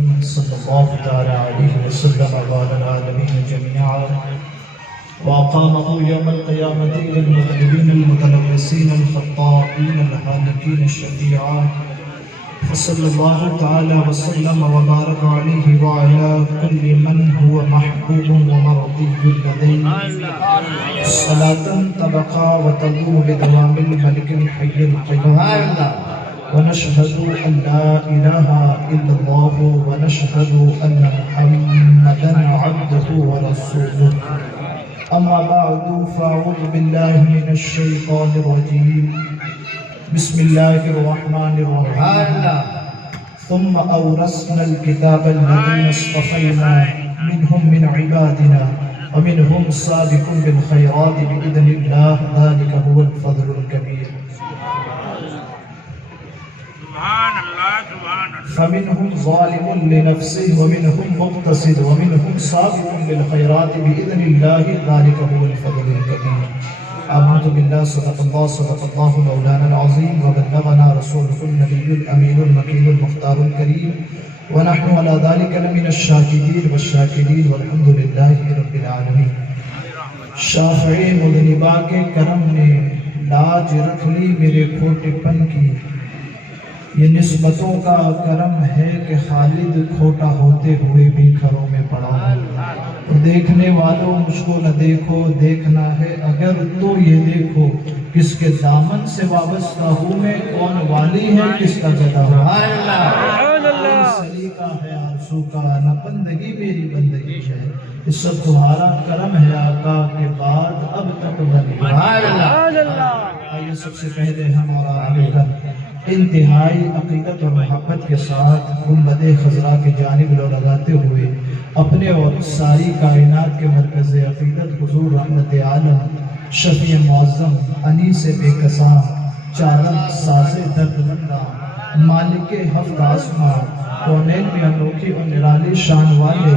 محمد صلی اللہ تعالی علیہ وسلم وعلى العالمین جميعا وأقامه يوم القيامة للمذنبين المتلبسين الخطائين الهالكين الشفيعا فصلى الله تعالى وسلم وبارك عليه وعلى كل من هو محبوب ومرضي لديه صلاة تبقى وتدوم بدوام الملك الحي القيوم ونشهد أن لا إله إلا الله ونشهد أن محمدا عبده ورسوله أما بعد فأعوذ بالله من الشيطان الرجيم بسم الله الرحمن الرحيم ثم أورثنا الكتاب الذين اصطفينا منهم من عبادنا ومنهم سابق بالخيرات بإذن الله ذلك هو الفضل الكبير فمنهم ظالم لنفسه ومنهم مقتصد ومنهم سابق بالخيرات بإذن الله ذلك هو الفضل الكبير آمنت بالله صدق الله مولانا العظيم وبلغنا رسوله النبي الأمين المكين المختار الكريم ونحن على ذلك لمن الشاكرين والشاكرين والحمد لله رب العالمين شافعی مذنبا کے کرم نے لاج رکھ لی میرے کھوٹے پن کی یہ نسبتوں کا کرم ہے کہ خالد کھوٹا ہوتے ہوئے بھی گھروں میں پڑا ہوں دیکھنے والوں مجھ کو نہ دیکھو دیکھنا ہے اگر تو یہ دیکھو کس کے دامن سے وابستہ ہوں میں کون والی ہے کس کا گدا ہوں سلیقہ ہے آرزو کا نہ بندگی میری بندگی ہے یہ سب تمہارا کرم ہے آقا کے بعد اب تک بنی آئیے سب سے پہلے ہم اور آپ مل کر انتہائی عقیدت اور محبت کے ساتھ گنبد خضرا کی جانب لو لگاتے ہوئے اپنے اور ساری کائنات کے مرکز عقیدت حضور رحمت عالم شفیع معظم انیس بے کساں چارم ساز درد بندہ مالک ہفت آسمان کونین میں انوکھی اور نرالی شان والے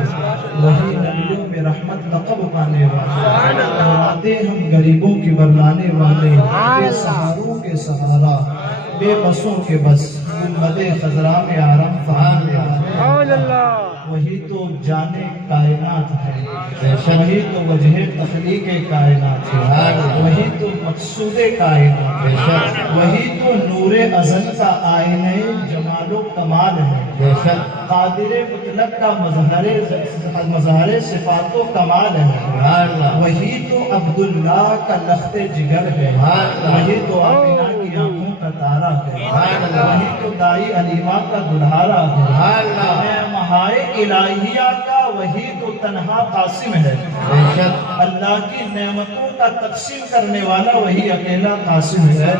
وہی نبیوں میں رحمت لقب پانے والے آتے ہم غریبوں کی برلانے والے بے سہاروں کے سہارا بے بسوں کے بس گنبد خضرا میں آرام فہم وہی تو جانے کائنات ہے وہی تو وجہ تخلیق کائنات ہے وہی تو مقصود کائنات ہے وہی تو نور ازل کا آئینہ جمال و کمال ہے قادر مطلق کا مظہر صفات و کمال ہے وہی تو عبداللہ کا لخت جگر ہے وہی تو آمینہ کی آنکھوں کا تارہ ہے وہی تو دائی علیمہ کا دلہارہ ہے مہائے الہیہ کا وہی تو تنہا قاسم ہے اللہ کی نعمتوں کا تقسیم کرنے والا وہی اکیلا قاسم ہے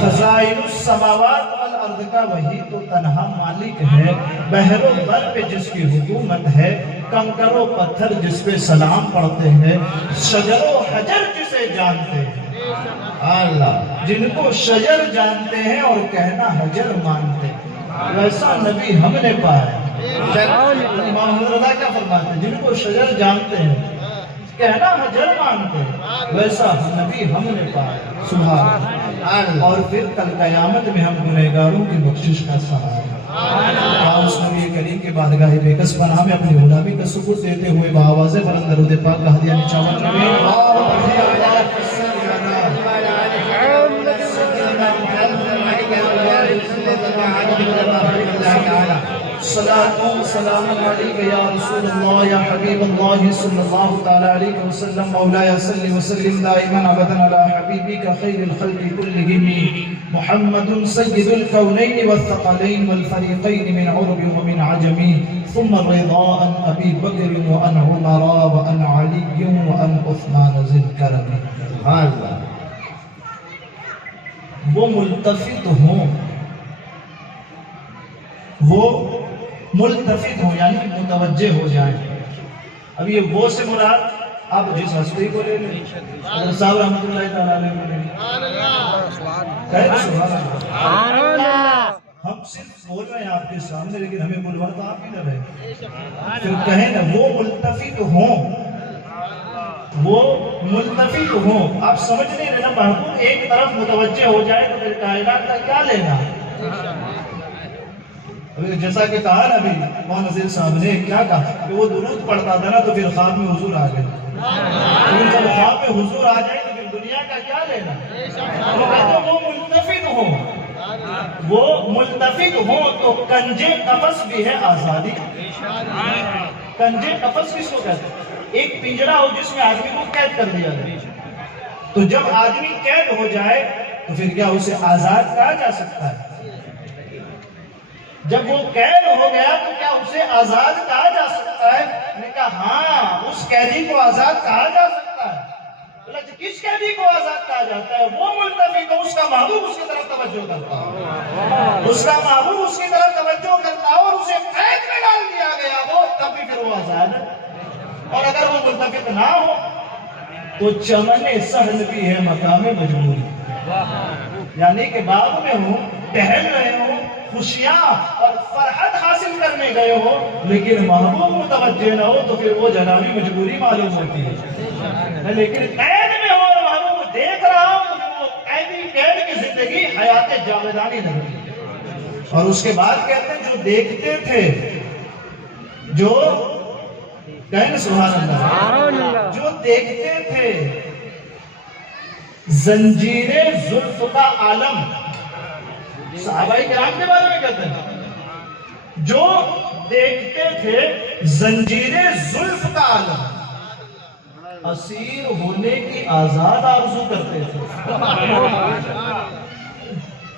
خزائن السماوات والارض کا وہی تو تنہا مالک ہے بحر و بر پہ جس کی حکومت ہے کنکر و پتھر جس پہ سلام پڑھتے ہیں شجر و حجر جسے جانتے ہیں اللہ جن کو شجر جانتے ہیں اور کہنا حجر مانتے ہیں ویسا نبی ہم نے پایا امام رضا کیا فرماتے ہیں جن کو شجر جانتے ہیں کہنا حجر مانتے ہیں ویسا نبی ہم نے پایا سبحان اللہ اور پھر کل قیامت میں ہم گنہگاروں کی بخشش کا سہارا اور اس نبی کریم کے بارگاہ بے کس پناہ میں اپنی غلامی کا ثبوت دیتے ہوئے بآواز بلند درود پاک کا ہدیہ نچاور نبی صلاة و سلام علیک یا رسول اللہ یا حبیب اللہ صلی اللہ تعالی علیہ وسلم مولایا صلی وسلم دائما ابدا علی حبیبک خیر الخلق کلہم محمد سید الکونین والثقلین والفریقین من عرب ومن عجم ثم الرضا عن ابی بکر وعن عمر وعن علی وعن عثمان ذی الکرم وہ ملتفت ہوں وہ ملتفت ہوں یعنی متوجہ ہو جائیں اب یہ وہ سے مراد آپ جس ہستی کو لے لیں صاحب رحمت اللہ تعالیٰ علیہ کو لے لیں ہم صرف بول رہے ہیں آپ کے سامنے لیکن ہمیں بلوار تو آپ ہی نہ رہے پھر کہیں نا وہ ملتفت ہوں وہ ملتفت ہوں آپ سمجھ نہیں رہے نا محبوب ایک طرف متوجہ ہو جائے تو پھر کائنات کا کیا لینا جیسا کہ کہا نا ابھی مولانا نذیر صاحب نے کیا کہا کہ وہ درود پڑھتا تھا نا تو پھر خواب میں حضور آ گئے. لیکن جب خواب میں حضور آ جائے تو پھر دنیا کا کیا لینا. وہ کہتے ہیں وہ ملتفت ہوں، وہ ملتفت ہوں تو کنجے قفس بھی ہے آزادی. کنجے قفس کس کو کہتے ہیں؟ ایک پنجرا ہو جس میں آدمی کو قید کر دیا جائے. تو جب آدمی قید ہو جائے تو پھر کیا اسے آزاد کہا جا سکتا ہے؟ جب وہ قید ہو گیا تو کیا اسے آزاد کہا جا سکتا ہے؟ میں نے کہا ہاں، اس قیدی کو آزاد کہا جا سکتا ہے. کس قیدی کو آزاد کہا جاتا ہے؟ وہ ملتفت تو اس کا محبوب اس کی طرف توجہ کرتا ہے، اس کا محبوب اس کی طرف توجہ کرتا ہے اور اسے قید میں ڈال دیا گیا وہ، تب بھی پھر وہ آزاد ہے. اور اگر وہ ملتفت نہ ہو تو چمن سہل بھی ہے مقام مجبوری. یعنی کہ باغ میں ہوں، ٹہل رہے ہوں، خوشیاں اور فرحت حاصل کرنے گئے ہو، لیکن محبوب متوجہ نہ ہو تو پھر وہ جنابی مجبوری معلوم ہوتی ہے. لیکن قید میں ہو اور محبوب دیکھ رہا ہوں تو پھر وہ قید کی زندگی حیات جاویدانی نہیں. اور اس کے بعد کہتے ہیں جو دیکھتے تھے، جو کہیں سبحان اللہ، جو دیکھتے تھے زنجیر زلف کا عالم. صحابہ کرام کے بارے میں کہتے ہیں جو دیکھتے تھے زنجیر زلف کا عالم، اسیر ہونے کی آزاد آرزو کرتے تھے.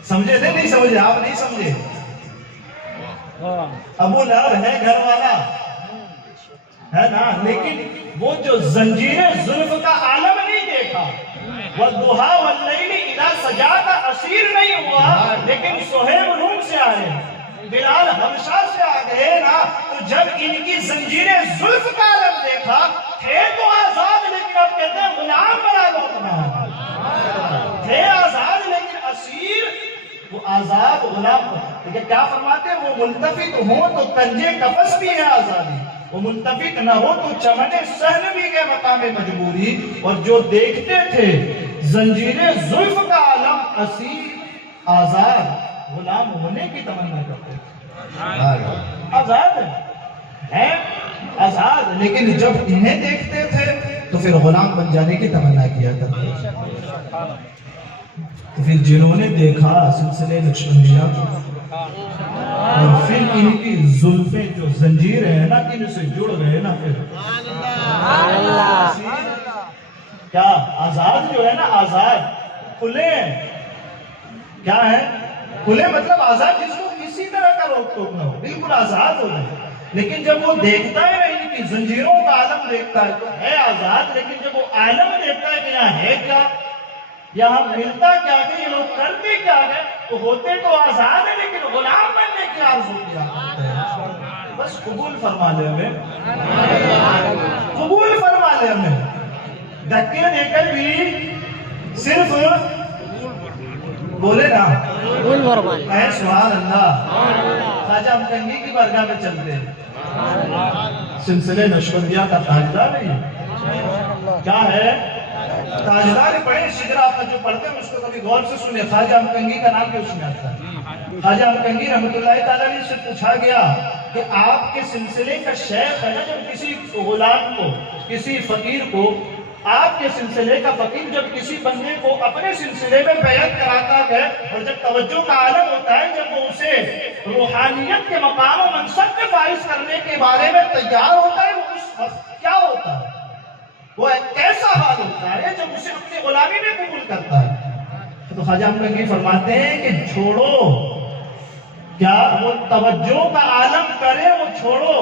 سمجھے تھے نہیں سمجھے؟ آپ نہیں سمجھے. ابو لہب ہے گھر والا ہے نا، لیکن وہ جو زنجیر زلف کا عالم نہیں دیکھا، والضحا واللیل اذا سجا کا اسیر نہیں ہوا. لیکن سہیب روم سے آئے، بلال حبشہ سے آ گئے نا، تو جب ان کی زنجیر زلف کا عالم دیکھا، تھے تو آزاد لیکن اب کہتے ہیں غلام بنا دو اپنا. تھے آزاد لیکن اسیر، وہ آزاد غلام. لیکن کیا فرماتے ہیں؟ وہ ملتفت ہوں تو کنجے قفس بھی ہے آزادی، وہ ملتفت نہ ہو تو چمن سہل بھی ہے مقام مجبوری. اور جو دیکھتے تھے زنجیر زلف کا عالم، اسیر آزاد غلام ہونے کی تمنا کرتے تھے. آزاد ہے آزاد، لیکن جب انہیں دیکھتے تھے تو پھر غلام بن جانے کی تمنا کیا کرتے تھے. تو پھر جنہوں نے دیکھا سلسلے نقشبندیہ کو اور پھر ان کی زلفیں جو زنجیر ہے نا، ان سے جڑ گئے نا، پھر کیا آزاد جو ہے نا، آزاد کھلے کیا ہے؟ کھلے مطلب آزاد جس کو کسی طرح کا روک ٹوک نہ ہو، بالکل آزاد ہو جائے. لیکن جب وہ دیکھتا ہے ان کی زنجیروں کا عالم دیکھتا ہے تو ہے آزاد. لیکن جب وہ عالم دیکھتا ہے کہ یہاں ہے کیا، یہاں ملتا کیا ہے، یہ لوگ کرتے کیا ہے، تو ہوتے تو آزاد ہے لیکن غلام بننے کی آرزو کیا کرتے ہیں. بس قبول فرما لے ہمیں، قبول فرما لے ہمیں. دھکے دے کر بھی صرف بولے نا اے سبحان اللہ. خواجہ امکنگی کی بارگاہ میں چلتے ہیں، سلسلے نقشبندیہ کا تاجدار نہیں کیا ہے؟ تاجدار پڑھیں، شجرہ آپ جو پڑھتے ہیں اس کو کبھی غور سے سنیں. خواجہ امکنگی کا نام کیوں اس میں آتا ہے؟ خواجہ امکنگی رحمۃ اللہ تعالیٰ نے سے پوچھا گیا کہ آپ کے سلسلے کا شیخ ہے نا، جب کسی غلام کو، کسی فقیر کو، آپ کے سلسلے کا فقیر جب کسی بندے کو اپنے سلسلے میں بیعت کراتا ہے اور جب توجہ کا عالم ہوتا ہے، جب وہ اسے روحانیت کے مقام و منصب میں فائز کرنے کے بارے میں تیار ہوتا ہے، وہ اس وقت کیا ہوتا ہے؟ وہ ایک کیسا حال ہوتا ہے جب اسے اپنی غلامی میں قبول کرتا ہے. تو خواجہ امکنگی فرماتے ہیں کہ چھوڑو، کیا وہ توجہ کا عالم کرے وہ چھوڑو،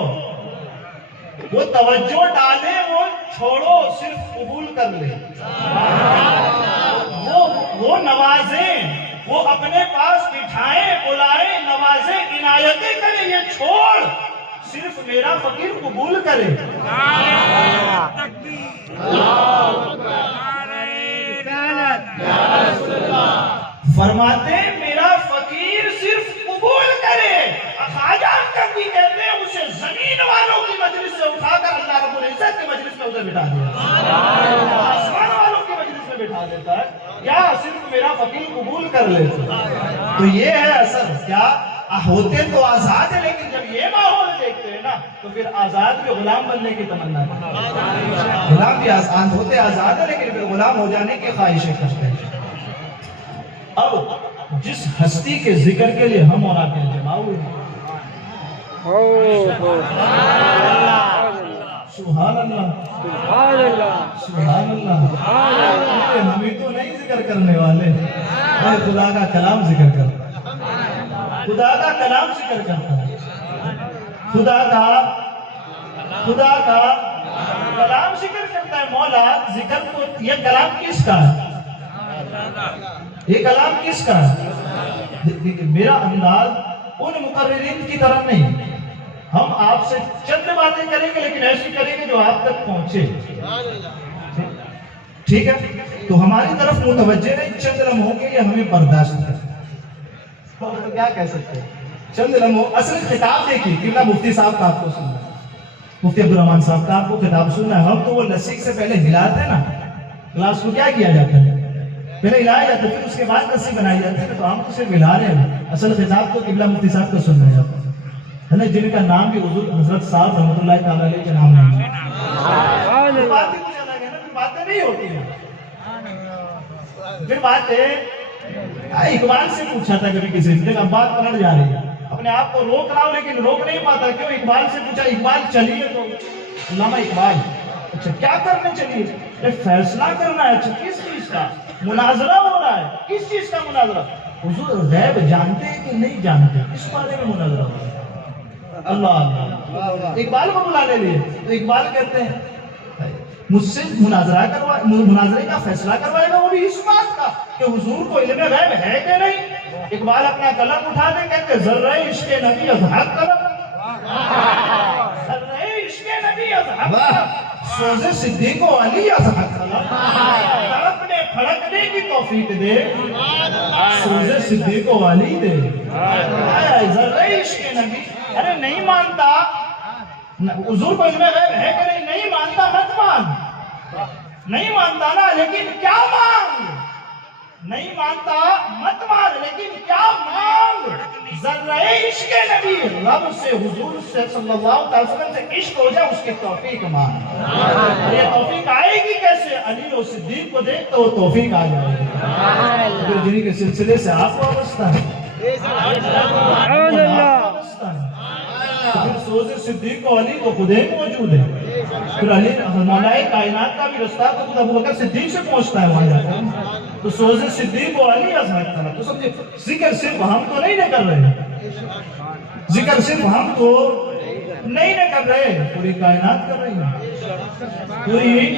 وہ توجہ ڈالے وہ چھوڑو، صرف قبول کر لے. وہ نوازیں، وہ اپنے پاس بٹھائیں، بلائیں، نوازیں، عنایتیں کرے، یہ چھوڑ، صرف میرا فقیر قبول کرے. فرماتے میرا فقیر صرف قبول کرے. خواجہ امکنگی کہتے ہیں اسے زمین والوں کی مجلس سے اٹھا کر اللہ رب العزت کی مجلس میں اسے بٹھا دیا، آسمان والوں کی مجلس میں بٹھا دیتا ہے. کیا صرف میرا فقیر قبول کر لے. تو یہ ہے اثر کیا؟ ہوتے تو آزاد ہے، لیکن جب یہ ماحول دیکھتے ہیں نا تو پھر آزاد بھی غلام بننے کی تمنا ہے. غلام بھی آزاد ہوتے آزاد ہے لیکن پھر غلام ہو جانے کی خواہشیں کرتے ہیں. اب جس ہستی کے ذکر کے لیے ہم اور آپ جمع ہوئے ہیں، سبحان اللہ سبحان اللہ سبحان اللہ. ہمیں تو نہیں ذکر کرنے والے، خدا کا کلام ذکر کرتا ہے، خدا کا کلام ذکر کرتا ہے، خدا کا کلام ذکر کرتا ہے. مولا ذکر تو یہ کلام کس کا ہے؟ یہ کلام کس کا ہے؟ میرا انداز ان مقررین کی طرح نہیں. ہم آپ سے چند باتیں کریں گے لیکن ایسی کریں گے جو آپ تک پہنچے. ٹھیک ہے، تو ہماری طرف متوجہ نہیں، چند لمحوں کے لیے ہمیں برداشت کریں. تو کیا کہہ سکتے ہیں چند لمحوں. اصل خطاب دیکھیے کتنا مفتی صاحب کا آپ کو سننا ہے، مفتی عبدالرحمن صاحب کا آپ کو خطاب سننا ہے. ہم تو وہ لسی سے پہلے ہلاتے ہیں نا، گلاس کو کیا کیا جاتا ہے؟ پہلے ہلایا جاتا ہے، پھر اس کے بعد لسی بنائی جاتی ہے. تو ہم تو صرف ہلا رہے ہیں. اصل خطاب تو قبلہ مفتی صاحب کا سننا ہے نا، جن کا نام بھی حضور حضرت صاحب رحمۃ اللہ تعالیٰ علیہ کے نام نہیں ہے. باتیں نہیں ہوتی ہیں. پھر باتیں اقبال سے پوچھا تھا کبھی کسی نے، اب بات پلٹ جا رہی ہے، اپنے آپ کو روک رہا ہوں لیکن روک نہیں پاتا. کیوں؟ اقبال سے پوچھا، اقبال چلیے تو علامہ اقبال اچھا کیا کرنے چلیے؟ فیصلہ کرنا ہے. اچھا کس چیز کا مناظرہ ہو رہا ہے؟ کس چیز کا مناظرہ؟ حضور غیب جانتے ہیں کہ نہیں جانتے؟ اس بارے میں مناظرہ ہو رہا ہے. اللہ اللہ. اقبال کو بلانے لیے تو اقبال کہتے ہیں مجھ سے مناظرے کا فیصلہ کروائے گا، وہ بھی اس بات کا کہ حضور کو علم غیب ہے کہ نہیں. اقبال اپنا قلم اٹھا دے کہتے ذرہ عشق نبی از حق قلم، ذرہ عشق نبی از حق قلم، سوز صدیق و علی از حق قلم. تڑپنے پھڑکنے کی توفیق دے، سوز صدیق و علی دے. ذرہ عشق نبی. ارے نہیں مانتا حضور کو علم غیب ہے کہ نہیں؟ نہیں مانتا مت مان. نہیں مانتا نا، لیکن کیا مانگ؟ نہیں مانتا مت مان، لیکن کیا مانگ؟ ذرہ عشق نبی، رب سے حضور سے صلی اللہ علیہ وسلم سے عشق ہو جائے، اس کی توفیق مانگ. اور یہ توفیق آئے گی کیسے؟ علی و صدیق کو دیکھ تو وہ توفیق آ جائے گی. جنہی کے سلسلے سے آپ وابستہ ہے، پھر سوز صدیق کو علی کو خود ہی موجود ہے. پھر علی مولا کائنات کا بھی رستہ تو ابو بکر صدیق سے پہنچتا ہے وہاں جاتا ہے. تو سوز صدیق کو علی عظمت کرنا. تو سمجھے ذکر صرف ہم تو نہیں کر رہے ہیں، ذکر صرف ہم تو نہیں کر رہے، پوری کائنات کر رہی ہے، پوری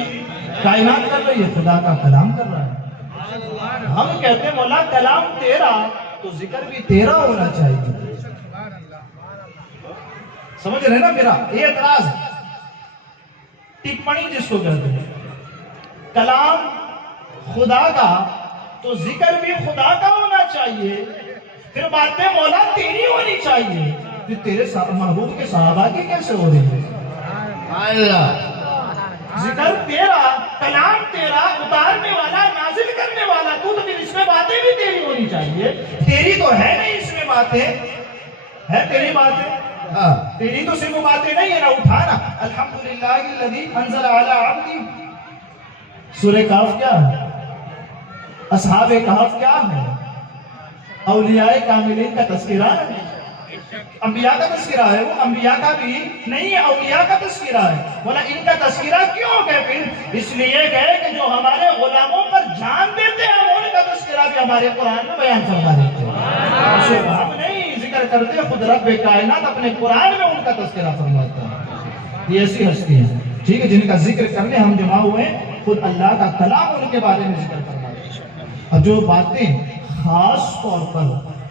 کائنات کر رہی ہے. خدا کا کلام کر رہا ہے. ہم کہتے ہیں مولا کلام تیرا تو ذکر بھی تیرا ہونا چاہیے. سمجھ رہے نا میرا یہ اعتراض؟ ٹپنی جس کو کہتے ہیں، کلام خدا کا تو ذکر بھی خدا کا ہونا چاہیے. پھر باتیں مولا تیری ہونی چاہیے. پھر تیرے محبوب کے صحابہ کی کیسے ہو رہی ہے؟ ذکر تیرا، کلام تیرا، اتارنے والا، نازل کرنے والا تو پھر اس میں باتیں بھی تیری ہونی چاہیے. تیری تو ہے نہیں اس میں باتیں، ہے تیری باتیں؟ تیری تو صرف باتیں نہیں ہے نا. اٹھانا الحمدللہ الذی انزل علی عبدی. سورہ کہف کیا ہے؟ اصحاب کہف کیا ہے؟ اولیاء کاملین کا تذکرہ ہے، انبیاء کا تذکرہ ہے. وہ انبیاء کا بھی نہیں ہے، اولیاء کا تذکرہ ہے. بولا ان کا تذکرہ کیوں گئے؟ پھر اس لیے گئے کہ جو ہمارے غلاموں پر جان دیتے ہیں، ان کا تذکرہ بھی ہمارے قرآن میں بیان فرما دیتے ہیں. صرف ہم نہیں ذکر کرتے، خود رب کائنات اپنے قرآن میں ان کا تذکرہ فرماتا ہے. یہ ایسی ہستی ہیں ٹھیک ہے جن کا ذکر کرنے ہم جمع ہوئے ہیں. خود اللہ کا کلام ان کے بارے میں ذکر فرماتا ہے. اور جو باتیں خاص طور پر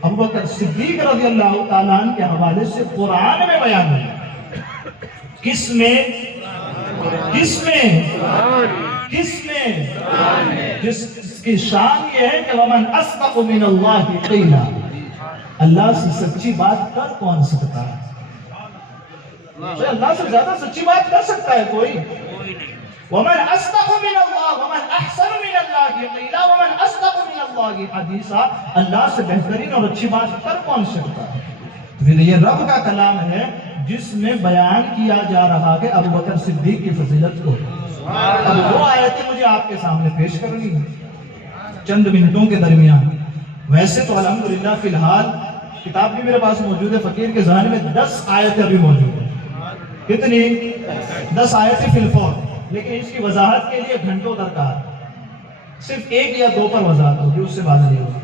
ابو بکر صدیق رضی اللہ تعالیٰ عنہ کے حوالے سے قرآن میں بیان ہے، کس میں؟ کس میں؟ کس میں؟ جس کی شان یہ ہے کہ وَمَنْ أَصْدَقُ مِنَ اللَّهِ قِيلًا. اللہ سے سچی بات کر کون سکتا ہے؟ اللہ سے زیادہ سچی بات کر سکتا ہے کوئی؟ وَمَنْ أَصْدَقُ مِنَ اللَّهِ وَمَنْ أَحْسَنُ مِنَ اللَّهِ قِيلًا وَمَنْ أَصْدَقُ مِنَ اللَّهِ حَدِيثًا. اللہ سے بہترین اور اچھی بات کر کون سکتا ہے؟ پھر یہ رب کا کلام ہے جس میں بیان کیا جا رہا ہے ابو بکر صدیق کی فضیلت کو. اب وہ آیتیں مجھے آپ کے سامنے پیش کرنی ہے چند منٹوں کے درمیان. ویسے تو الحمدللہ فی الحال کتاب بھی میرے پاس موجود ہے، فقیر کے ذہن میں 10 آیتیں ابھی موجود ہیں. کتنی؟ 10 آیتیں فی الفور، لیکن اس کی وضاحت کے لیے گھنٹوں درکار. صرف 1 یا 2 پر وضاحت ہوگی، اس سے بات نہیں ہوگی.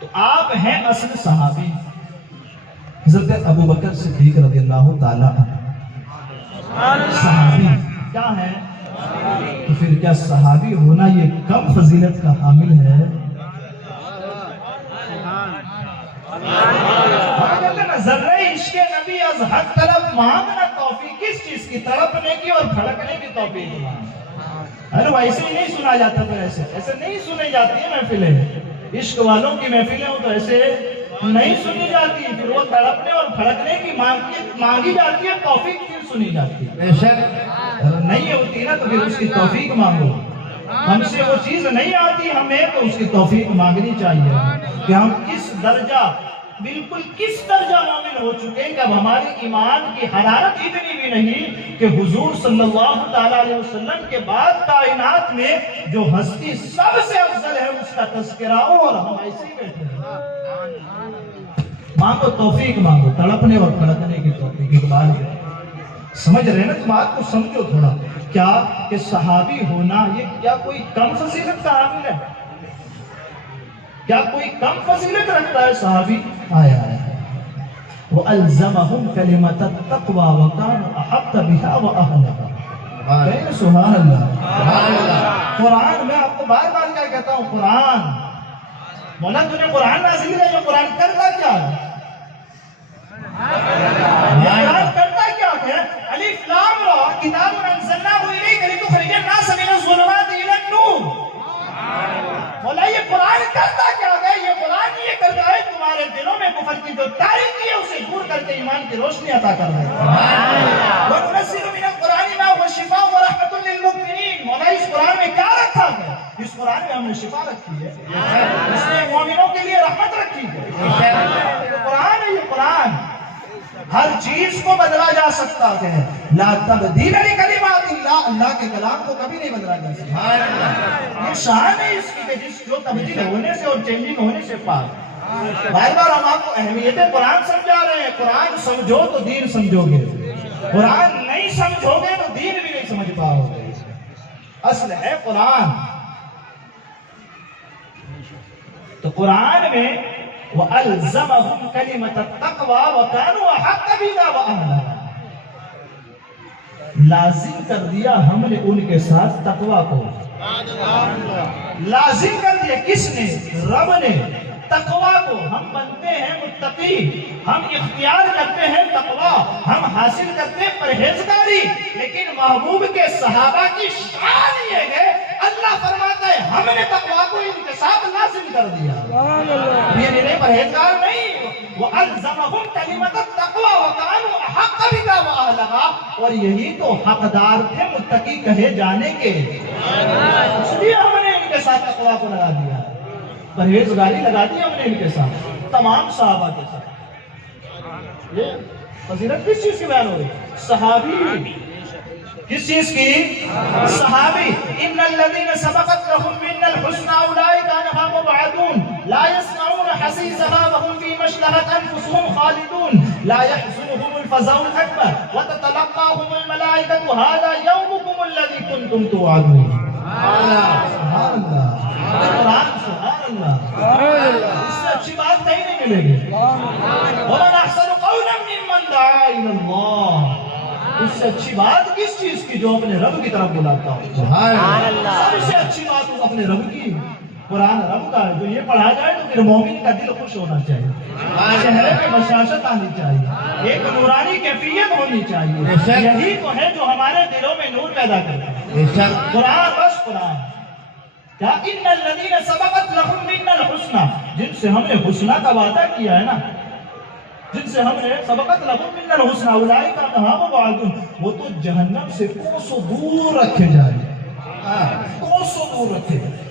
تو آپ ہیں اصل صحابی حضرت ابو بکر صدیق رضی اللہ تعالیٰ عنہ. صحابی کیا ہے؟ تو پھر کیا صحابی ہونا یہ کم فضیلت کا حامل ہے؟ ذرہ عشق نبی از حق طلب مانگنا توفیق کس چیز کی؟ تڑپنے کی اور بھڑکنے کی توفیق مانگنا. ارے ویسے ہی نہیں سنا جاتا، پھر ایسے نہیں سنی جاتی ہیں محفلیں. عشق والوں کی محفلیں ہوں تو ایسے نہیں سنی جاتی، پھر وہ تڑپنے اور بھڑکنے کی مانگی جاتی ہے، توفیق پھر سنی جاتی ہے. نہیں ہوتی نا تو پھر اس کی توفیق مانگو. ہم سے وہ چیز نہیں آتی ہمیں تو اس کی توفیق مانگنی چاہیے کہ ہم کس درجہ، بالکل کس درجہ مومن ہو چکے ہیں کہ اب ہماری ایمان کی حرارت اتنی بھی نہیں کہ حضور صلی اللہ تعالیٰ علیہ وسلم کے بعد کائنات میں جو ہستی سب سے افضل ہے اس کا تذکرہ ہو اور ہم ایسے ہی بیٹھے ہیں. مانگو توفیق، مانگو تڑپنے اور بھڑکنے کی توفیق. اقبال ہے، سمجھ رہے ہیں نا؟ تو بات کو سمجھو تھوڑا. کیا کہ صحابی ہونا یہ کیا کوئی کم فضیلت کا حامل ہے؟ کیا کوئی کم فضیلت رکھتا ہے صحابی؟ آیا وَأَلْزَمَهُمْ كَلِمَةَ التَّقْوَى وَكَانُوا أَحَقَّ بِهَا وَأَهْلَهَا. کہیں سبحان اللہ. قرآن میں آپ کو بار بار کیا کہتا ہوں، قرآن مولا تو نے قرآن نازل کیا، جو قرآن کرتا کیا ہے؟ قرآن کرتا کیا ہے؟ الف لام را کتاب انزلناه الیک لتخرج الناس من الظلمات الى النور. مولا یہ قرآن کرتا کیا ہے؟ یہ قرآن یہ کرتا ہے تمہارے دلوں میں کفر کی جو تاریکی ہے اسے دور کر کے ایمان کی روشنی عطا کر رہا ہے. وَنُنَزِّلُ مِنَ الْقُرْآنِ مَا هُوَ شِفَاءٌ وَرَحْمَةٌ لِلْمُؤْمِنِينَ. مولا اس قرآن میں کیا رکھا ہے؟ اس قرآن میں ہم نے شفا رکھی ہے، اس نے مومنوں کے لیے رحمت رکھی ہے. قرآن ہے یہ قرآن، ہر چیز کو بدلا جا سکتا ہے. لا تبدیل لکلمات اللہ، اللہ کے کلام کو کبھی نہیں بدلا جا سکتا. یہ شان ہے اس کی کہ جو تبدیل ہونے سے اور چینجنگ ہونے سے پاک. بار بار ہم آپ کو اہمیت قرآن سمجھا رہے ہیں. قرآن سمجھو تو دین سمجھو گے، قرآن نہیں سمجھو گے تو دین بھی نہیں سمجھ پاؤ گے. اصل ہے قرآن. تو قرآن میں وَأَلْزَمَهُمْ كَلِمَةَ التَّقْوَى وَكَانُوا أَحَقَّ بِهَا وَأَهْلَهَا. لازم کر دیا ہم نے ان کے ساتھ تقوی کو. لازم کر دیا کس نے؟ رب نے. تقوی کو ہم بنتے ہیں متقی، ہم اختیار کرتے ہیں تقوی، ہم حاصل کرتے ہیں پرہیزگاری. لیکن محبوب کے صحابہ کی شان یہ ہے، اللہ فرماتا ہے ہم نے تقوی کو ان کے ساتھ لازم کر دیا. یہ نہیں پرہیزگار نہیں. وَأَلْزَمَهُمْ كَلِمَةَ التَّقْوَى وَكَانُوا أَحَقَّ بِهَا وَأَهْلَهَا. اور یہی تو حقدار تھے متقی کہے جانے کے، اس لیے ہم نے ان کے ساتھ تقوی کو لگا دیا، پرہیزگاری لگا دی ہم نے ان کے ساتھ، تمام صحابہ کے ساتھ. یہ فضیلت کس چیز کی بیان ہو رہی؟ صحابی. کس چیز کی؟ صحابی. ان الذين سبقت لهم منا الحسنى اولئك عنها مبعدون لا يسمعون حسيسها وهم في مشتهت انفسهم خالدون لا يحزنهم الفزع الاكبر وتتلقاهم الملائكه هذا يومكم الذي كنتم توعدون. سبحان اللہ. قرآن سبحان اللہ. اس سے اچھی بات کہیں نہیں ملے گی. وَمَنْ أَحْسَنُ قَوْلًا مِّمَّنْ دَعَا إِلَى اللَّهِ. اس سے اچھی بات کس چیز کی؟ جو اپنے رب کی طرف بلاتا ہوں. سب سے اچھی بات اپنے رب کی. قرآن رب کا ہے، جو یہ پڑھا جائے تو پھر مومن کا دل خوش ہونا چاہیے، چہرے پہ بشاشت آنی چاہیے، ایک نورانی کیفیت ہونی چاہیے. یہی تو ہے جو ہمارے دلوں میں نور پیدا کرتا ہے. قرآن بس قرآن. کیا ان الذین سبقت لهم منا الحسنى، جن سے ہم نے حسنہ کا وعدہ کیا ہے نا، جن سے ہم نے سبقت لهم منا الحسنى اولئک عنها مبعدون، وہ تو جہنم سے کوسوں دور رکھے جائیں، کوسوں دور رکھے جائیں،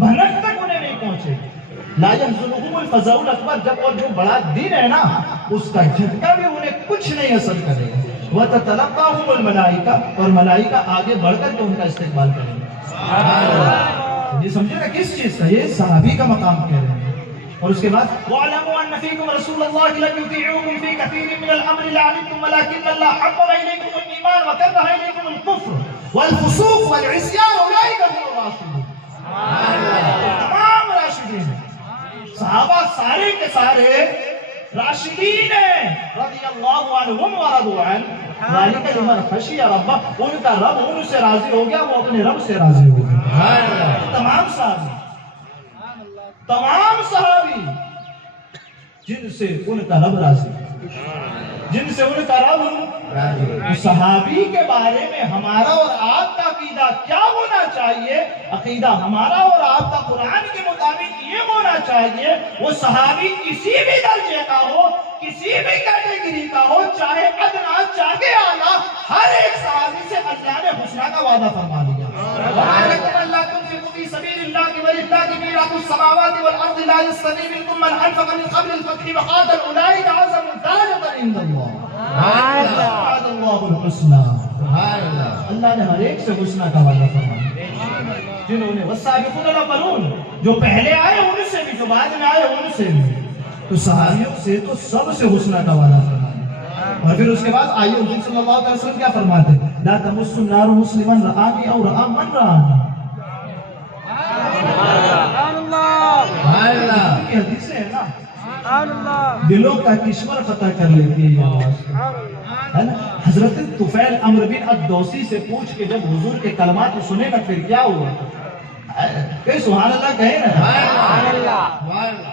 بھنک تک انہیں نہیں پہنچے. لا يحزنهم الفزع الاکبر، جب اور جو بڑا دن ہے نا اس کا جھٹکا بھی انہیں کچھ نہیں اثر کرے گا. وتتلقاهم الملائکہ، اور ملائکہ آگے بڑھ کر کے ان کا استقبال کریں گے. یہ سمجھے نا کس چیز کا؟ یہ صحابی کا مقام کہہ رہے ہیں. اور اس کے بعد وَاعْلَمُوا أَنَّ فِيكُمْ رَسُولَ اللَّهِ لَمْ يُطِيعُوكُمْ فِي كَثِيرٍ مِّنَ الْأَمْرِ لَعَنِتُّمْ وَلَٰكِنَّ اللَّهَ حَبَّبَ إِلَيْكُمُ الْإِيمَانَ وَكَرَّهَ إِلَيْكُمُ الْكُفْرَ وَالْفُسُوقَ وَالْعِصْيَانَ أُولَٰئِكَ هُمُ الرَّاشِدُونَ. تمام راشدین ہیں، صحابہ سارے کے سارے راشدین ہیں، رضی اللہ عنہم ورضوا عنہ، ذالک لمن خشی ربہ، ان کا رب ان سے راضی ہو گیا، وہ اپنے رب سے راضی ہو گیا. تمام صحابی، تمام صحابی جن سے ان کا رب راضی، جن سے ان کا رب راضی. صحابی کے بارے میں ہمارا اور آپ کا عقیدہ کیا ہونا چاہیے؟ عقیدہ ہمارا اور آپ کا قرآن کے مطابق یہ ہونا چاہیے وہ صحابی کسی بھی درجے کا ہو، کسی بھی کیٹیگری کا ہو، چاہے ادنا چاہے اعلیٰ، ہر ایک صحابی سے اللہ نے حسنہ کا وعدہ فرما دیا. سبيل الله ولله ميراث السماوات والارض لا يستوي منكم من انفق من قبل الفتح وقاتل اولئك اعظم درجة عند الله. وعد الله الحسنى. اللہ نے ہر ایک سے حسنہ کا وعدہ فرمایا. جنہوں نے والسابقون الاولون، جو پہلے آئے ان سے بھی، جو بعد میں آئے ان سے بھی، تو صحابیوں سے تو سب سے حسنہ کا وعدہ فرمایا. اور پھر اس کے بعد آئیے حضور صلی اللہ علیہ وسلم کیا فرماتے ہیں؟ لا تمس النار مسلما رآنی او رآ من رآنی. حدیثیں ہیں نا، دلوں کا کشور فتح کر لیتی ہے یہ آواز. حضرت طفیل عمرو بن الدوسی سے پوچھ کے جب حضور کے کلمات سنے نا پھر کیا ہوا؟ کہ سبحان اللہ کہیں نا.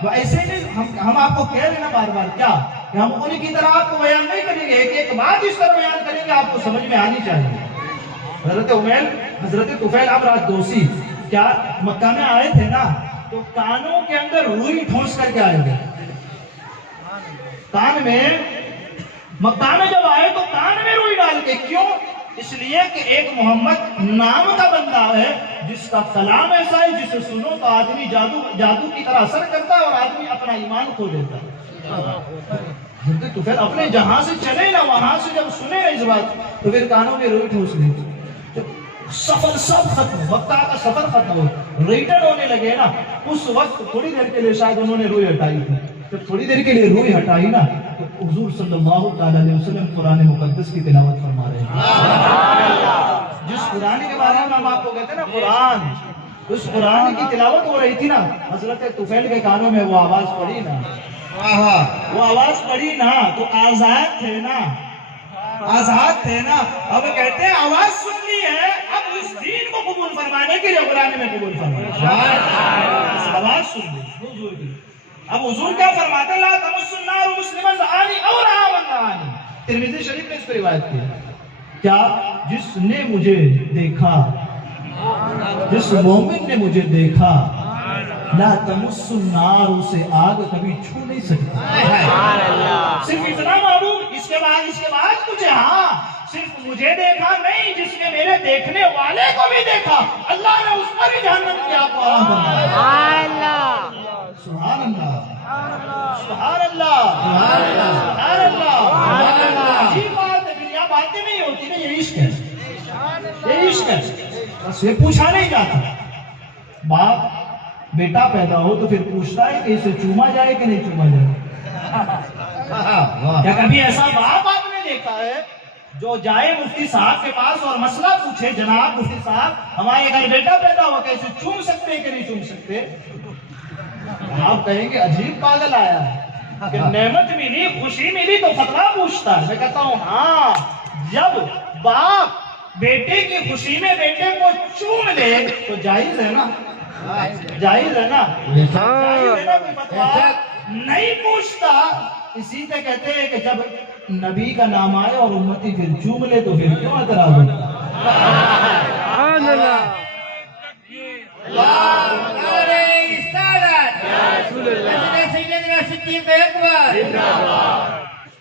تو ایسے نہیں ہم آپ کو کہہ رہے نا بار بار کیا کہ ہم انہیں کی طرح آپ کو بیان نہیں کریں گے، ایک ایک بات اس طرح بیان کریں گے آپ کو سمجھ میں آنی چاہیے. حضرت طفیل عمرو الدوسی کیا مکہ میں آئے تھے نا تو کانوں کے اندر روئی ٹھونس کر کے آئے تھے. کان میں مکہ میں جب آئے تو کان میں روئی ڈال کے. کیوں؟ اس لیے کہ ایک محمد نام کا بندہ ہے جس کا کلام ایسا ہے جسے سنو تو آدمی جادو کی طرح اثر کرتا ہے اور آدمی اپنا ایمان کھو دیتا ہے. تو پھر اپنے جہاں سے چلے نا وہاں سے جب سنے نا اس بات تو پھر کانوں میں روئی ٹھونس لی. سفر سب ختم، مکہ کا سفر ختم ہو، ریٹرن ہونے لگے نا. اس وقت تھوڑی دیر کے لیے شاید انہوں نے روئی ہٹائی تھی. جب تھوڑی دیر کے لیے روئی ہٹائی نا تو حضور صلی اللہ تعالی علیہ وسلم قرآن مقدس کی تلاوت فرما رہے ہیں. جس قرآن کے بارے میں ہم آپ کو کہتے ہیں نا قرآن، اس قرآن کی تلاوت ہو رہی تھی نا. حضرت طفیل کے کانوں میں وہ آواز پڑی نا، وہ آواز پڑی نا تو آزاد تھے نا، آزاد تھے نا. اب کہتے ہیں آواز سن لی ہے، اب اس دین کو قبول فرمانے کے لیے قرآن میں قبول فرمانے. آواز سن لی حضور کی. اب حضور کیا فرماتے ہیں؟ لا تمس النار مسلما رآنی او رآ من رآنی. ترمذی شریف نے اس کو روایت کی. کیا جس نے مجھے دیکھا، جس مومن نے مجھے دیکھا، لا تمس النار، اسے آگ کبھی چھو نہیں سکتی. صرف اتنا معلوم، اس کے بعد مجھے، ہاں صرف مجھے دیکھا نہیں، جس نے میرے دیکھنے والے کو بھی دیکھا اللہ نے اس پر بھی جہنم کی آگ کو حرام فرمایا. سبحان اللہ، سبحان اللہ، سبحان اللہ. عجیب بات ہے، پھر یہ باتیں نہیں ہوتی نا. یہ عشق ہے، یہ عشق ہے. بس یہ پوچھا نہیں جاتا. باپ بیٹا پیدا ہو تو پھر پوچھتا ہے کہ اسے چوما جائے کہ نہیں چوما جائے. کیا کبھی ایسا باپ آپ نے دیکھا ہے جو جائے مفتی صاحب کے پاس اور مسئلہ پوچھے، جناب مفتی صاحب ہمارے گھر بیٹا پیدا ہوا کیسے چوم سکتے کہ نہیں چوم سکتے؟ آپ کہیں گے عجیب پاگل آیا ہے کہ نعمت ملی، خوشی ملی تو فتویٰ پوچھتا ہے. میں کہتا ہوں ہاں، جب باپ بیٹے کی خوشی میں بیٹے کو چوم لے تو جائز ہے نا، جائز ہے نا، جائز ہے نا. کوئی فتویٰ نہیں پوچھتا. اسی سے کہتے ہیں کہ جب نبی کا نام آئے اور امتی پھر چوم لے تو پھر کیوں اعتراض ہوتا؟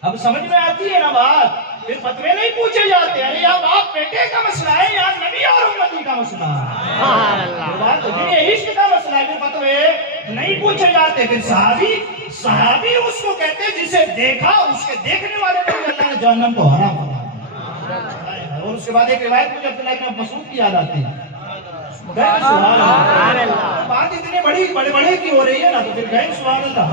اب سمجھ میں آتی ہے نا بات. پھر فتوے نہیں پوچھے جاتے، ارے یا باپ بیٹے کا مسئلہ ہے یا نبی اور امتی کا مسئلہ ہے، بات دین عشق کا مسئلہ ہے، پھر فتوے نہیں پوچھے جاتے۔ پھر صحابی اس کو کہتے ہیں جسے دیکھا اس کے دیکھنے والے کو اللہ نے جہنم کو حرام فرمایا۔ اور اس کے بعد ایک روایت مجھے عبداللہ بن مسعود کی یاد آتی ہے، بات اتنی بڑے کی ہو رہی ہے نا، تو پھر کہیں سبحان اللہ۔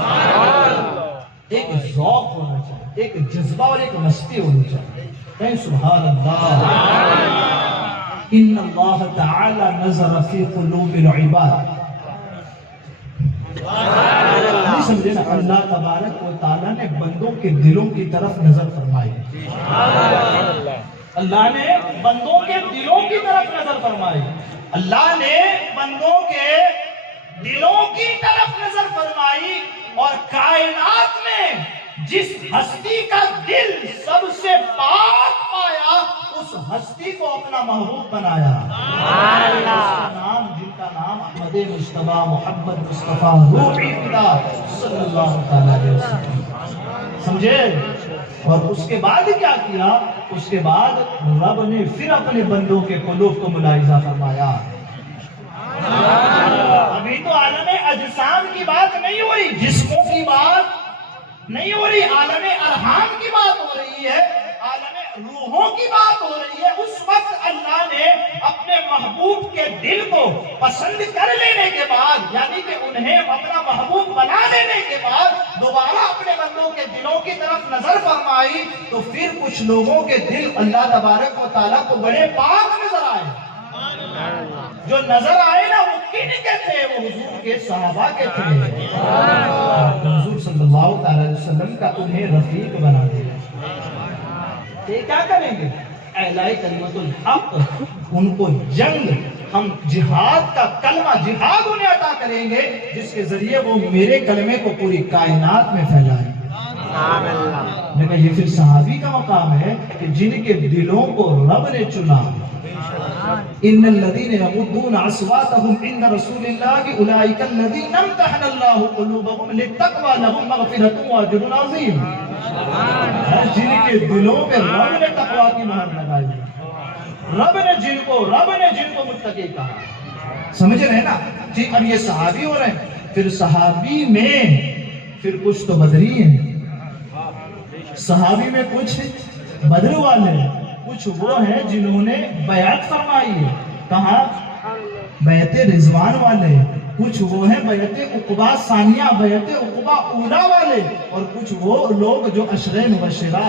ایک ذوق ہونا چاہیے، ایک جذبہ اور ایک مستی ہونی چاہیے، کہیں سبحان اللہ۔ ان اللہ تعالی نظر فی قلوب العباد، نہیں سمجھے نا، اللہ تبارک و تعالیٰ نے بندوں کے دلوں کی طرف نظر فرمائی، اللہ نے بندوں کے دلوں کی طرف نظر فرمائی، اللہ نے بندوں کے دلوں کی طرف نظر فرمائی، اور کائنات میں جس ہستی کا دل سب سے پاک پایا اس ہستی کو اپنا محبوب بنایا، جن کا نام احمد مجتبیٰ محمد مصطفیٰ روح اللہ صلی اللہ علیہ وسلم، سمجھے؟ اور اس کے بعد کیا کیا؟ اس کے بعد رب نے پھر اپنے بندوں کے قلوب کو ملاحظہ فرمایا۔ ابھی تو عالم اجسام کی بات نہیں ہو رہی، جسموں کی بات نہیں ہو رہی، عالم ارحام کی بات ہو رہی ہے، عالم روحوں کی بات ہو رہی ہے۔ اس وقت اللہ نے اپنے محبوب کے دل کو پسند کر لینے کے بعد، یعنی کہ انہیں اپنا محبوب بنا لینے کے بعد دوبارہ اپنے بندوں کے دلوں کی طرف نظر فرمائی، تو پھر کچھ لوگوں کے دل اللہ تبارک و تعالیٰ کو بڑے پاک نظر آئے۔ جو نظر آئے نا وہ کن کے تھے؟ وہ حضور کے صحابہ کے تھے، حضور صلی اللہ علیہ وسلم کا انہیں رفیق بنا دیا۔ یہ کیا کریں گے؟ اعلاء کلمت الحق، ان کو جنگ، ہم جہاد کا کلمہ، جہاد انہیں عطا کریں گے جس کے ذریعے وہ میرے کلمے کو پوری کائنات میں پھیلائیں۔ لیکن یہ پھر صحابی کا مقام ہے کہ جن کے دلوں کو رب نے چنا۔ ان الذين يغضون اصواتهم عند رسول الله اولئك الذين امتحن الله قلوبهم للتقوى لهم مغفرة واجر عظیم، جن کے دلوں پہ رب نے تقوی کی مہر لگائی، رب نے جن کو متقی کہا، سمجھ رہے نا جی؟ اب یہ صحابی ہو رہے ہیں، پھر صحابی میں پھر کچھ تو بدری ہیں، صحابی میں کچھ بدر والے ہیں، کچھ وہ ہیں جنہوں نے بیعت فرمائی ہے، کہاں؟ بیعت رضوان والے، کچھ وہ ہیں بیعت عقبہ ثانیہ، بیعت عقبہ اولا والے، اور کچھ وہ لوگ جو عشرہ مبشرہ،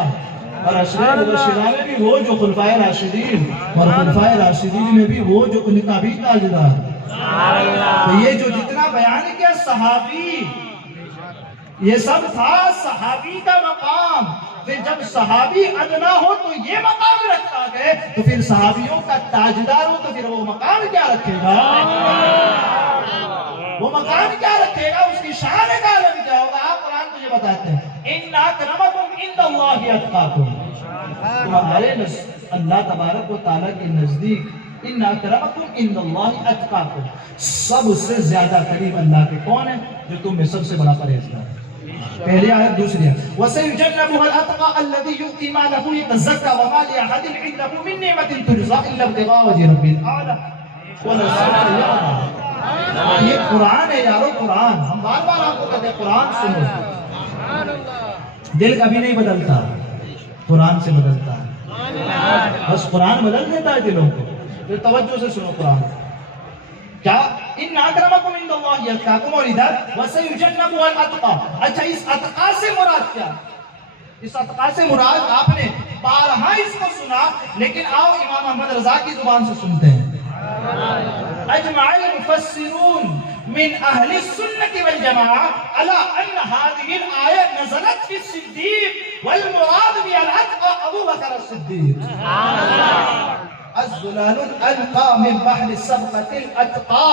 اور عشرہ مبشرہ میں بھی وہ جو خلفائے راشدین، اور خلفائے راشدین میں بھی وہ جو ان کا بھی تاجدار۔ تو یہ جو جتنا بیان کیا صحابی، یہ سب تھا صحابی کا مقام۔ پھر جب صحابی ادنا ہو تو یہ مقام رکھا گئے، تو پھر صحابیوں کا تاجدار ہو تو پھر وہ مقام کیا رکھے گا؟ وہ مقام کیا رکھے گا؟ اس کی شان کا عالم کیا ہوگا؟ آپ قرآن تجھے بتاتے ہیں، ان اکرمکم عند اللہ اتقاکم، تمہارے اللہ تبارک و تعالیٰ کے نزدیک ان اکرمکم عند اللہ اتقاکم، سب سے زیادہ قریب اللہ کے کون ہے؟ جو تم میں سب سے بڑا پرہیزگار ہے۔ پہلی آیت، دوسری آیت، وَسَيُجَنَّبُهَا الْأَتْقَى الَّذِي يُؤْتِي مَالَهُ يَتَزَكَّى وَمَا لِأَحَدٍ عِندَهُ مِن نِّعْمَةٍ تُجْزَىٰ إِلَّا ابْتِغَاءَ وَجْهِ رَبِّهِ الْأَعْلَىٰ وَلَسَوْفَ يَرْضَىٰ۔ یہ قرآن ہے یارو، قرآن، ہم بار بار آپ کو کہتے ہیں قرآن سنو، دل کبھی نہیں بدلتا، قرآن سے بدلتا ہے، بس قرآن بدل دیتا ہے دلوں کو۔ پھر توجہ سے سنو قرآن کیا؟ ان اکرمکم عند اللہ اتقاکم، اور ادھر وسیجنبها الاتقى۔ اچھا اس اتقا سے مراد کیا؟ اس اتقا سے مراد آپ نے بارہا اس کو سنا، لیکن آؤ امام احمد رضا کی زبان سے سنتے ہیں۔ اجمع المفسرون من اہل السنة والجماعة على ان هذه الآية نزلت في الصدیق والمراد بالاتقى ابو بکر الصدیق۔ الزلال الألقى من بحر السبقة الأتقى،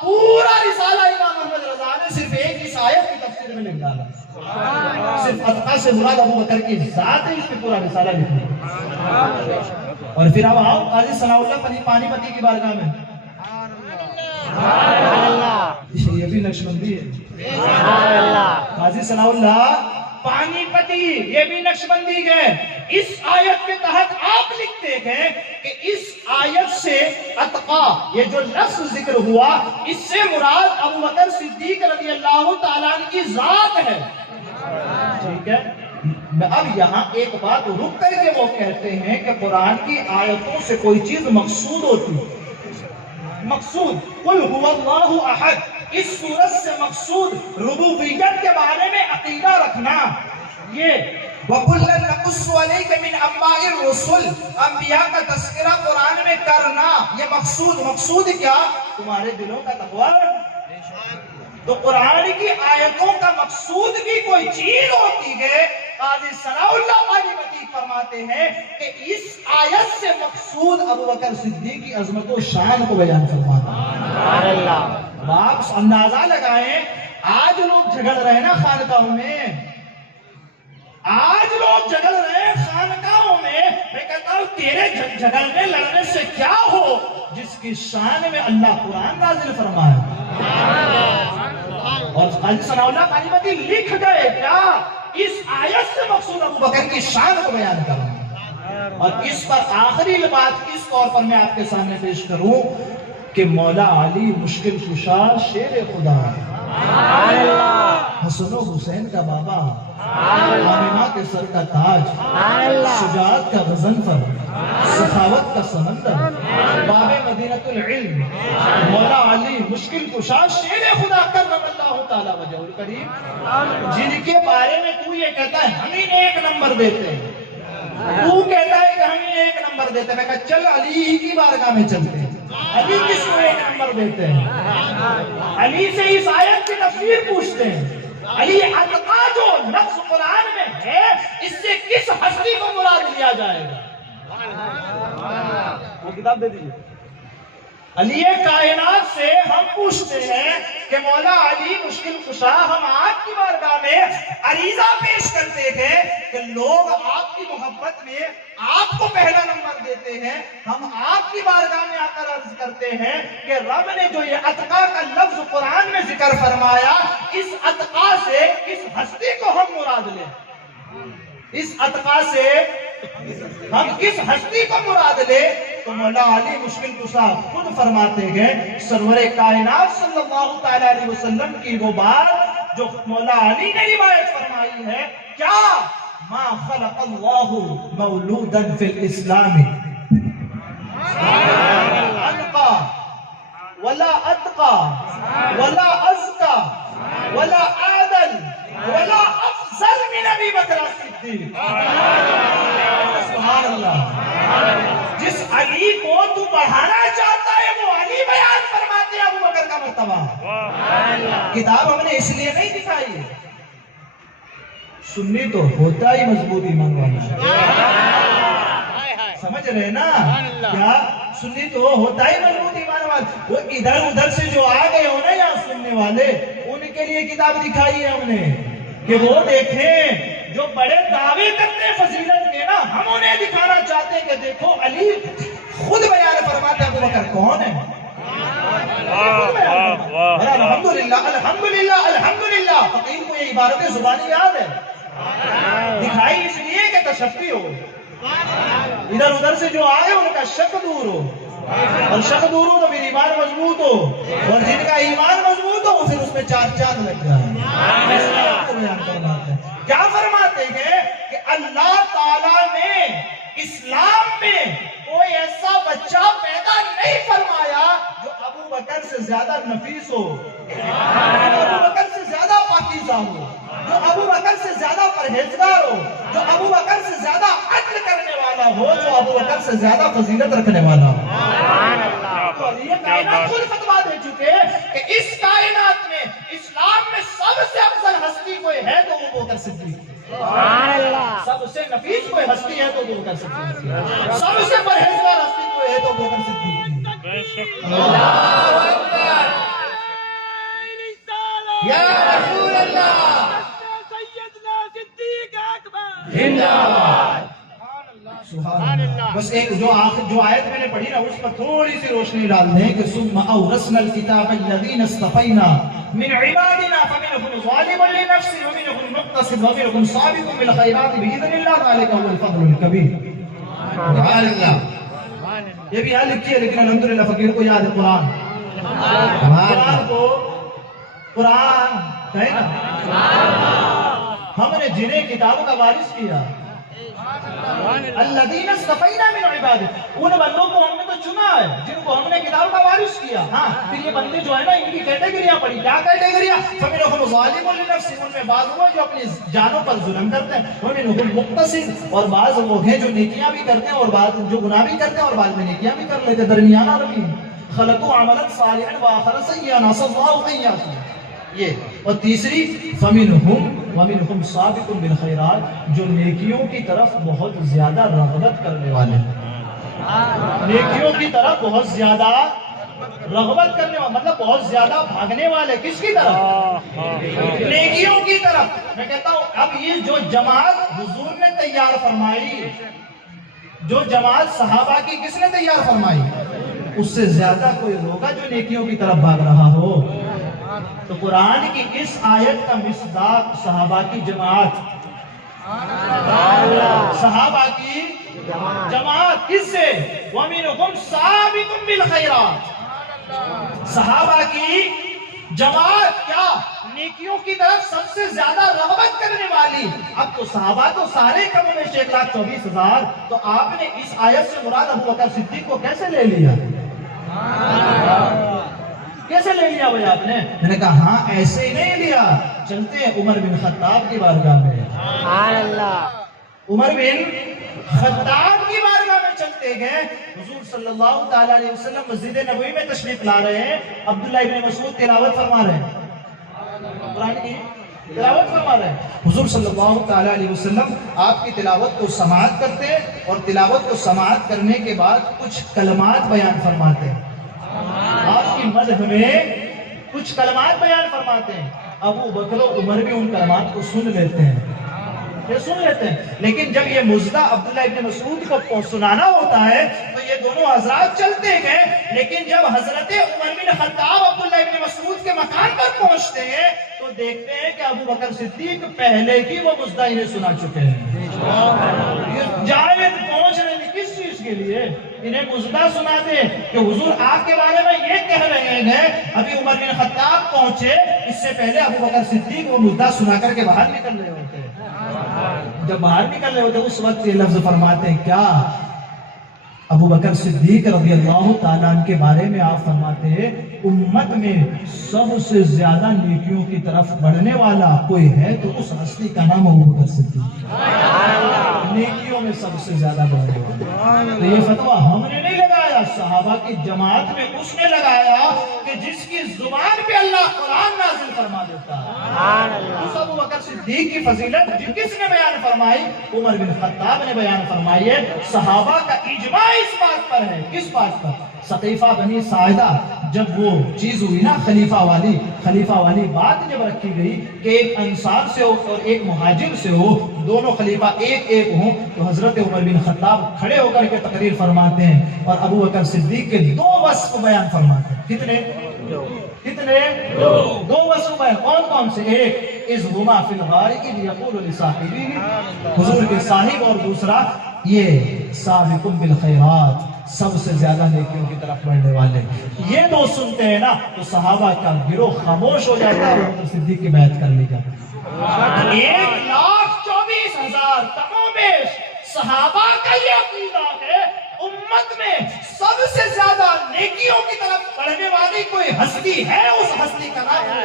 پورا رسالہ امام احمد رضا نے صرف ایک اس آیت کی تفسیر میں لکھ ڈالا، صرف اتقا سے مراد ابو بکر کی ذات ہے، اس پہ پورا رسالہ لکھا۔ اور پھر اب آؤ قاضی ثناء اللہ پانی پتی کی بارگاہ میں، یہ بھی نقش بندی ہے۔ قاضی ثناء اللہ پانی پتی یہ بھی نقشبندی ہے. اس آیت کے تحت آپ لکھتے ہیں کہ اس آیت سے اتقا یہ جو لفظ ذکر ہوا اس سے مراد ابو بکر صدیق رضی اللہ تعالیٰ عنہ کی ذات ہے. ٹھیک ہے. اب یہاں ایک بات رک کر کے وہ کہتے ہیں کہ قرآن کی آیتوں سے کوئی چیز مقصود ہوتی. مقصود قل هو اللہ احد، اس صورت سے مقصود ربوبیت کے بارے میں عقیدہ رکھنا. یہ وَكُلًّا نَقُصُّ عَلَيْكَ مِنْ أَنْبَاءِ الرُّسُلِ، انبیاء کا تذکرہ قرآن میں کرنا یہ مقصود کیا؟ تمہارے دلوں کا تقویٰ. تو قرآن کی آیتوں کا مقصود بھی کوئی چیز ہوتی ہے. قاضی ثناء اللہ قانبتی فرماتے ہیں کہ اس آیت سے مقصود ابو بکر صدیق کی عظمت و شان کو بیان فرماتا ہے. آپ اندازہ لگائیں آج لوگ جھگڑ رہے ہیں نا خانقاہوں میں، آج لوگ جھگڑ رہے ہیں خانقاہوں میں. میں کہتا ہوں تیرے جھگڑنے لڑنے سے کیا ہو جس کی شان میں اللہ قرآن نازل فرمایا. اور قاضی ثناء اللہ قانبتی لکھ گئے کیا؟ اس آیت سے مقصود ابو بکر کی شان کو بیان کرنا. اور اس پر آخری بات اس طور پر میں آپ کے سامنے پیش کروں کہ مولا علی مشکل کشا شیر خدا، حسن و حسین کا بابا، آمینہ کے سر کا تاج، شجاعت کا غضنفر، سخاوت کا سمندر، باب مدینۃ العلم، مولا علی مشکل کشا شیر خدا کرم اللہ تعالی وجہ الکریم، جن کے بارے میں تو یہ کہتا ہے ہم انہیں 1 نمبر دیتے ہیں. تو کہتا ہے کہ ہم انہیں 1 نمبر دیتے ہیں. میں کہا چل علی ہی کی بارگاہ میں چلتے ہیں. علی کس کو 1 نمبر دیتے ہیں؟ علی سے اس آیت کی تفسیر پوچھتے ہیں. علی اتقا جو لفظ قرآن میں ہے اس سے کس ہستی کو مراد لیا جائے گا؟ وہ کتاب دے دیجیے. علی کائنات سے ہم پوچھتے ہیں کہ مولا علی مشکل کشا ہم آپ کی بارگاہ میں عریضہ پیش کرتے ہیں کہ لوگ آپ کی محبت میں آپ کو پہلا نمبر دیتے ہیں. ہم آپ کی بارگاہ میں آ کر عرض کرتے ہیں کہ رب نے جو یہ اتقا کا لفظ قرآن میں ذکر فرمایا اس اتقا سے کس ہستی کو ہم مراد لیں؟ اس اتقا سے ہم کس ہستی کو مراد لے؟ تو مولا علی مشکل کشا خود فرماتے ہیں سرور کائنات صلی اللہ تعالی علیہ وسلم کی وہ بات جو مولا علی نے روایت فرمائی ہے کیا؟ ما خلق اللہ مولودا فی الاسلام انقا ولا اتقا ولا ازکا ولا اعدل ولا افضل من ابی بکر الصدیق. سبحان اللہ. جس علی کو تو بڑھانا چاہتا ہے وہ علی بیان فرماتے ہیں ابو بکر کا مرتبہ. کتاب ہم نے اس لیے نہیں دکھائی ہے. سنی تو ہوتا ہی مضبوط ایمان والا. سمجھ رہے نا کیا؟ سنی تو ہوتا ہی مضبوط ایمان والا. وہ ادھر ادھر سے جو آ گئے ہو نا یہاں سننے والے ان کے لیے کتاب دکھائی ہے ہم نے کہ وہ دیکھیں جو بڑے دعوے کرتے ہیں فضیلت کے نا ہم انہیں دکھانا چاہتے ہیں کہ دیکھو علی خود بیان فرماتے ہیں ابو بکر کون ہے. الحمدللہ الحمدللہ الحمدللہ. فقیر کو یہ عبارت زبانی یاد ہے. دکھائی اس لیے کہ تشفی ہو، ادھر ادھر سے جو آئے ان کا شک دور ہو، اور شک دور ہو تو پھر ایمان مضبوط ہو، اور جن کا ایمان مضبوط ہو پھر اس میں 4 چاند لگ جائے. کیا فرماتے ہیں کہ اللہ تعالیٰ نے اسلام میں کوئی ایسا بچہ پیدا نہیں فرمایا جو ابو بکر سے زیادہ نفیس ہو، ابو بکر سے زیادہ پاکیزہ ہو، جو ابو بکر سے زیادہ پرہیزگار ہو، جو ابو بکر سے زیادہ عدل کرنے والا ہو، جو ابو بکر سے زیادہ فضیلت رکھنے والا ہو. تو یہ کائنات خود فتویٰ دے چکے کہ اس کائنات میں اسلام میں سب سے افضل ہستی کوئی ہے تو وہ ابو بکر صدیق. سب سے نفیس کوئی ہستی ہے تو ابو بکر صدیق. سب سے پرہیزگار ہستی کوئی ہے تو ابو بکر صدیق. اللہ اکبر. یا رسول اللہ سیدنا صدیق اکبر زندہ باد. سبحان اللہ. بس ایک جو آیت میں نے پڑھی نا اس پر تھوڑی سی روشنی ڈال دیں کہ ثم اورثنا الکتاب الذین اصطفینا من عبادنا فمنهم ظالم لنفسه ومنهم مقتصد ومنهم سابق بالخیرات باذن اللہ ذلک هو الفضل الکبیر. سبحان اللہ. یہ بھی یاد لکھی ہے لیکن الحمدللہ فقیر کو یاد ہے قرآن. قرآن کو قرآن ہے نا ہم نے جنہیں کتابوں کا وارث کیا الذین اصطفینا من عبادنا ان بندوں کو ہم نے تو چنا ہے جن کو ہم نے کتابوں کا وارث کیا. ہاں پھر یہ بندے جو ہے نا ان کی کیٹیگریاں پڑھی. کیا کیٹیگریاں؟ فمنهم ظالم لنفسه ان میں بعض وہ جو اپنی جانوں پر ظلم کرتے ہیں ومنهم مقتصد اور بعض وہ ہیں جو نیکیاں بھی کرتے ہیں اور بعض جو گناہ بھی کرتے ہیں اور بعض میں نیکیاں بھی کر لیتے ہیں درمیانہ رکھی. خلقوا عملا صالحا واخر سیئا عسى الله ان يعفو. یہ اور تیسری وَمِنْهُمْ سَابِقٌ بِالْخَيْرَاتِ جو نیکیوں کی طرف بہت زیادہ رغبت کرنے والے ہیں. نیکیوں کی طرف بہت زیادہ رغبت کرنے والے مطلب بہت زیادہ بھاگنے والے. کس کی طرف؟ نیکیوں کی طرف. میں کہتا ہوں اب یہ جو جماعت حضور نے تیار فرمائی جو جماعت صحابہ کی کس نے تیار فرمائی اس سے زیادہ کوئی ہوگا جو نیکیوں کی طرف بھاگ رہا ہو. تو قرآن کی اس آیت کا مصداق صحابہ کی جماعت صحابہ کی جماعت کس سے؟ وَمِنْهُمْ سَابِقٌ بِالْخَيْرَاتِ صحابہ کی جماعت کیا نیکیوں کی طرف سب سے زیادہ رغبت کرنے والی. اب تو صحابہ تو سارے کم و بیش 1,24,000 تو آپ نے اس آیت سے مراد ابو بکر صدیق کو کیسے لے لیا؟ کیسے لے لیا بھائی آپ نے؟ میں نے کہا ہاں ایسے ہی نہیں لیا. چلتے ہیں عمر بن خطاب کی بارگاہ میں. سبحان اللہ. عمر بن خطاب کی بارگاہ میں چلتے گئے. حضور صلی اللہ تعالی علیہ وسلم مسجد نبوی میں تشریف لا رہے ہیں. عبداللہ ابن مسعود تلاوت فرما رہے ہیں قرآن کی تلاوت فرما رہے ہیں. حضور صلی اللہ تعالی علیہ وسلم آپ کی تلاوت کو سماعت کرتے ہیں اور تلاوت کو سماعت کرنے کے بعد کچھ کلمات بیان فرماتے ہیں. آپ کی مدح میں کچھ کلمات بیان فرماتے ہیں. ابو بکر و عمر بھی ان کلمات کو سن لیتے ہیں لیکن جب یہ مزدہ عبداللہ ابن مسعود کو سنانا ہوتا ہے تو یہ دونوں حضرات چلتے گئے. لیکن جب حضرت عمر بن خطاب عبداللہ ابن مسعود کے مکان پر پہنچتے ہیں تو دیکھتے ہیں کہ ابو بکر صدیق پہلے کی وہ مزدہ انہیں سنا چکے ہیں. جاوید پہنچ رہے ہیں کس چیز کے لیے؟ انہیں مزدہ سناتے ہیں کہ حضور آپ کے بارے میں یہ کہہ رہے ہیں. ابھی عمر بن خطاب پہنچے اس سے پہلے ابو بکر صدیق وہ مزدہ سنا کر کے باہر نکل رہے ہوتے ہیں. جب باہر نکل رہے ہوتے ہیں اس وقت یہ لفظ فرماتے ہیں کیا؟ ابو بکر صدیق رضی اللہ تعالیٰ عنہ کے بارے میں آپ فرماتے ہیں امت میں سب سے زیادہ نیکیوں کی طرف بڑھنے والا کوئی ہے تو اس ہستی کا نام ابو بکر صدیق. نیکیوں میں سب سے زیادہ بڑھنے والا. تو یہ فتویٰ ہم نے نہیں لگایا صحابہ کی جماعت میں اس نے لگایا کہ جس کی زبان پہ اللہ قرآن نازل فرما دیتا ہے. اس ابو بکر صدیق کی فضیلت کس نے بیان فرمائی؟ عمر بن خطاب نے بیان فرمائی ہے. صحابہ کا اجماع اس بات پر ہے. کس بات پر؟ سقیفہ بنی ساعدہ جب وہ چیز ہوئی نا خلیفہ والی بات جب رکھی گئی کہ ایک انصار سے ہو اور ایک مہاجر سے ہو دونوں خلیفہ ایک ہوں تو حضرت عمر بن خطاب کھڑے ہو کر کے تقریر فرماتے ہیں اور ابو بکر صدیق کے 2 وصف بیان فرماتے ہیں. کتنے؟ دو وصف بیان. کون سے؟ ایک اذ ہما فی الغار اذ یقول لصاحبہ حضور کے صاحب اور دوسرا یہ سابق بالخیرات سب سے زیادہ نیکیوں کی طرف بڑھنے والے. یہ 2 سنتے ہیں نا تو صحابہ کا گروہ خاموش ہو جاتا ہے اور صدیق کی بیعت کر لی جاتی ہے. 1,24,000 کم و بیش صحابہ کا یہ عقیدہ ہے امت میں سب سے زیادہ نیکیوں کی طرف بڑھنے والی کوئی ہستی ہے اس ہستی کا نام ہے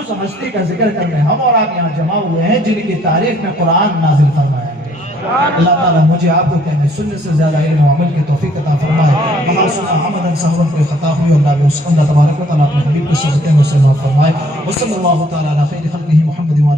اس ہستی کا ذکر کرنے ہم اور آپ یہاں جمع ہوئے ہیں جن کی تعریف میں قرآن نازل فرمایا ہے. اللہ تعالیٰ مجھے آپ کو کہنے سننے سے زیادہ علم و عمل کی توفیق عطا فرمائے. وہاں سنا حمدن صحبن کوئی خطا ہوئی اللہ تبارک و تعالیٰ اپنے حبیب کی صحبتیں میں سے معاف فرمائے. وصلی اللہ تعالیٰ علی خیر خلقہ محمد